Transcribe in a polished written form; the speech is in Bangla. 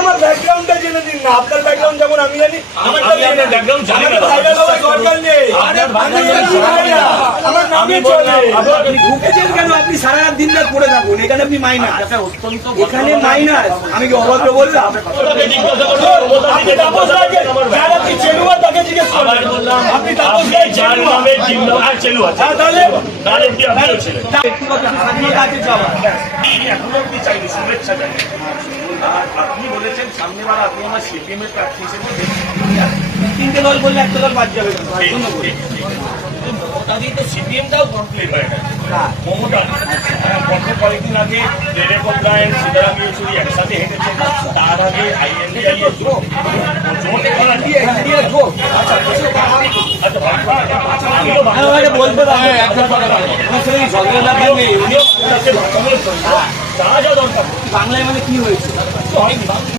আমার ব্যাকগ্রাউন্ডটা জেনে দিন না, আপনার ব্যাকগ্রাউন্ড যেমন আমি জানি, আমার ব্যাকগ্রাউন্ড জানি না, দরকার নেই। আমার নামে চলে। আপনি ঢুকেছেন কেন? আপনি সারা রাত দিন রাত পড়ে থাকুন, এখানে আপনি মাইনাস, এখানে মাইনাস। আমি কি অভদ্র বললাম? আপনি তাপস রায়কে, যার আপনি চেলুয়া তাকে জিজ্ঞেস করবেন। আপনি তাপস রায় চেলুয়া। তাহলে ব্যক্তিগত স্বাধীনতা আছে যাওয়া। আপনি বলেছেন সামনেবার আপনি আমার সিপিএম এর প্রার্থী হিসেবে তিনটে দল বললে একটা দল বাদ যাবে। মমতা দিয়ে তো সিপিএমটাও কমপ্লিট হয়ে গেছে। মমতা গত কয়েকদিন আগে দেবেন্দ্র ফডনবিস, সীতারাম ইয়েচুরি একসাথে হেঁটেছেন। তার আগে আইএনডিআই বলতে বাংলায় মানে কি হয়েছে?